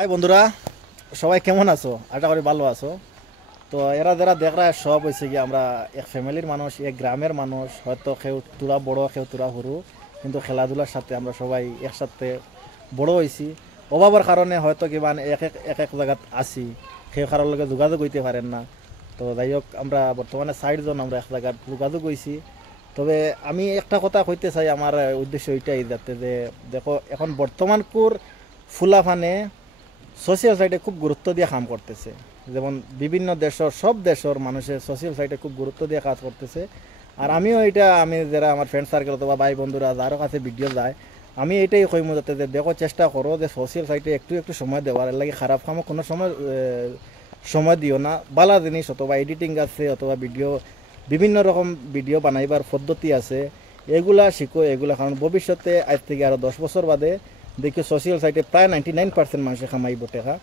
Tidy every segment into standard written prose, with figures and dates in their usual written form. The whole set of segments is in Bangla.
হাই বন্ধুরা, সবাই কেমন আছো? আশা করি ভালো আছো। তো এরা যারা দেখরা সব হয়েছে কি আমরা এক ফ্যামিলির মানুষ, এক গ্রামের মানুষ, হয়তো কেউ তোরা বড় কেউ তোরা সরু, কিন্তু খেলাধুলার সাথে আমরা সবাই একসাথে বড় হয়েছি। অভাবের কারণে হয়তো কিবা এক এক এক এক জায়গাত আছি, কেউ কারোর লগে যোগাযোগ হইতে পারেন না। তো যাই হোক, আমরা বর্তমানে 4 জন আমরা এক জায়গায় যোগাযোগ হয়েছি। তবে আমি একটা কথা কইতে চাই, আমার উদ্দেশ্য ওইটাই, যাতে যে দেখো এখন বর্তমানকুর ফুলাফানে সোশ্যাল সাইটে খুব গুরুত্ব দিয়ে কাম করতেছে। যেমন বিভিন্ন দেশের সব দেশের মানুষের সোশ্যাল সাইটে খুব গুরুত্ব দিয়ে কাজ করতেছে। আর আমিও এটা, আমি যারা আমার ফ্রেন্ড সার্কেল অথবা ভাই বন্ধুরা যারও কাছে ভিডিও যায়, আমি এটাই কইম যাতে যে দেখো চেষ্টা করো যে সোশ্যাল সাইটে একটু একটু সময় দেওয়ার, এর লাগে খারাপ কামও কোনো সময় সময় দিও না। বালা জিনিস অথবা এডিটিং আছে অথবা ভিডিও, বিভিন্ন রকম ভিডিও বানাইবার পদ্ধতি আছে, এগুলা শিখো এগুলা, কারণ ভবিষ্যতে আজ থেকে আরও 10 বছর বাদে দেখি সোশ্যাল সাইটে প্রায় 99% মানুষে কামাইব টাকা।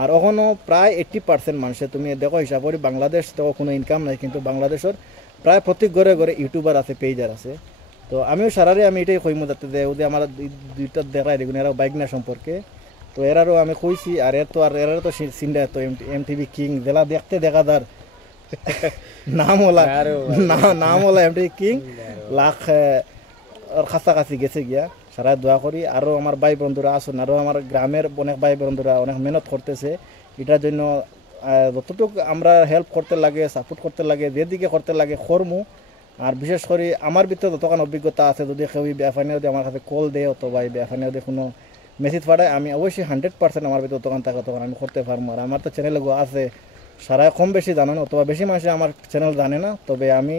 আর এখনও প্রায় 80% মানুষে, তুমি দেখো হিসাব করি বাংলাদেশ তো কোনো ইনকাম নাই, কিন্তু বাংলাদেশের প্রায় প্রত্যেক ঘরে ঘরে ইউটিউবার আছে, পেজার আছে। তো আমিও সারারে আমি এটাই কইমু যাতে যে ওদের আমার দুইটা দেখায় দেখুন এরা বাইক না সম্পর্কে। তো এরারও আমি কইছি, আর এরারও তো সিন্ডা তো এমটিভি কিং জেলা দেখতে দেখাদার নাম ওলা, নাম ওলা এমটিভি কিং, লাখ কাছাকাছি গেছে গিয়া। সারা দোয়া করি। আরও আমার ভাই বন্ধুরা আসুন, আরও আমার গ্রামের অনেক ভাই বন্ধুরা অনেক মেহনত করতেছে এটার জন্য। যতটুকু আমরা হেল্প করতে লাগে, সাপোর্ট করতে লাগে, যেদিকে করতে লাগে কর্মু। আর বিশেষ করে আমার ভিতরে যতক্ষণ অভিজ্ঞতা আছে, যদি কেউ ব্যাপারীয় যদি আমার কাছে কল দেয় অথবা এই ব্যাপারীয় যদি কোনো মেসেজ পাঠায়, আমি অবশ্যই 100% আমার ভিতরে তখন থাকে, তখন আমি করতে পারবো। আর আমার তো চ্যানেল আছে, সারা কম বেশি জানেন অথবা বেশি মানুষ আমার চ্যানেল জানে না, তবে আমি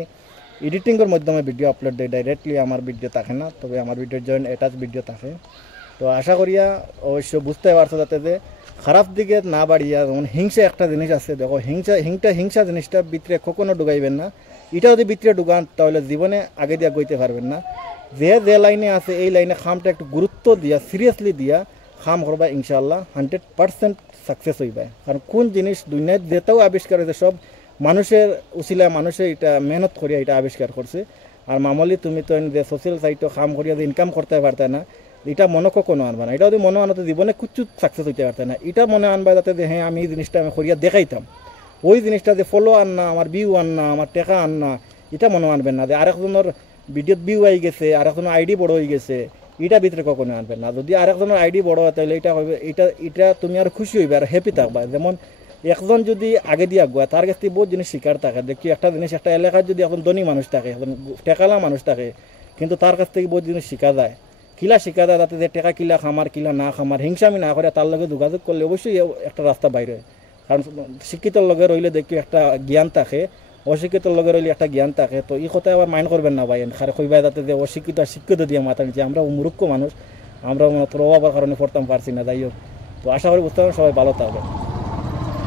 এডিটিংয়ের মাধ্যমে ভিডিও আপলোড দিই, ডাইরেক্টলি আমার ভিডিও থাকে না, তবে আমার ভিডিওর জয়েন্ট অ্যাটাচ ভিডিও থাকে। তো আশা করিয়া অবশ্য বুঝতে পারছো যাতে যে খারাপ দিকে না বাড়িয়া, যেমন হিংসা একটা জিনিস আছে, দেখো হিংসা জিনিসটা ভিতরে কখনো ঢুকাইবেন না। এটা যদি ভিতরে ঢুকান তাহলে জীবনে আগে দিয়া গইতে পারবেন না। যে লাইনে আছে এই লাইনে খামটা একটু গুরুত্ব দিয়া, সিরিয়াসলি দিয়া খাম করবা, ইনশাআল্লাহ 100% সাকসেস হইবা। কারণ কোন জিনিস দুনিয়ায় যেটাও আবিষ্কার হয়েছে সব মানুষের উচিলা, মানুষের এটা মেহনত করিয়া এটা আবিষ্কার করছে। আর মামলি তুমি তো যে সোশ্যাল সাইটও কাম করিয়া যে ইনকাম করতে পারতে না, এটা মনে কোনো আনবা না। এটা যদি মনে আনতে জীবনে কুচ্ছু সাকসেস হইতে পারতে না। এটা মনে আনবা যাতে যে হ্যাঁ আমি এই জিনিসটা আমি করিয়া দেখাইতাম, ওই জিনিসটা যে ফলো আন না, আমার ভিউ আন না, আমার টেকা আন না, এটা মনে আনবেন না। যে আরেকজনের ভিডিওত ভিউ আই গেছে, আরেকজনের আইডি বড় হয়ে গেছে, এটা ভিতরে কখনো আনবেন না। যদি আরেকজনের আইডি বড় হয় তাহলে এটা হবে, এটা তুমি আর খুশি হইবে আর হ্যাপি থাকবা। যেমন একজন যদি আগে দিয়ে আগুয়া, তার কাছ থেকে বহুত জিনিস শিকার থাকে। দেখি একটা জিনিস, একটা এলাকায় যদি এখন ধনী মানুষ থাকে, এখন টেকালা মানুষ থাকে, কিন্তু তার কাছ থেকে বহুত জিনিস শিখা যায়। কিলা শিখা যায় যাতে যে টেকা কিলা খামার কিলা না খামার, হিংসামি না করে তার লগে যোগাযোগ করলে অবশ্যই একটা রাস্তা বাইরে। কারণ শিক্ষিতর লগে রইলে দেখি একটা জ্ঞান থাকে, অশিক্ষিতর লগে রইলে একটা জ্ঞান থাকে। তো এই কথা আবার মাইন্ড করবেন না ভাই, খারে কইবা যাতে যে অশিক্ষিত আর শিক্ষিত দিয়ে মাথা নিচ্ছে। আমরা মূর্খ মানুষ, আমরা মাত্র অভাবের কারণে পড়তাম পারছি না। যাই হোক, তো আশা করি বুঝতে পারবেন, সবাই ভালো থাকবে।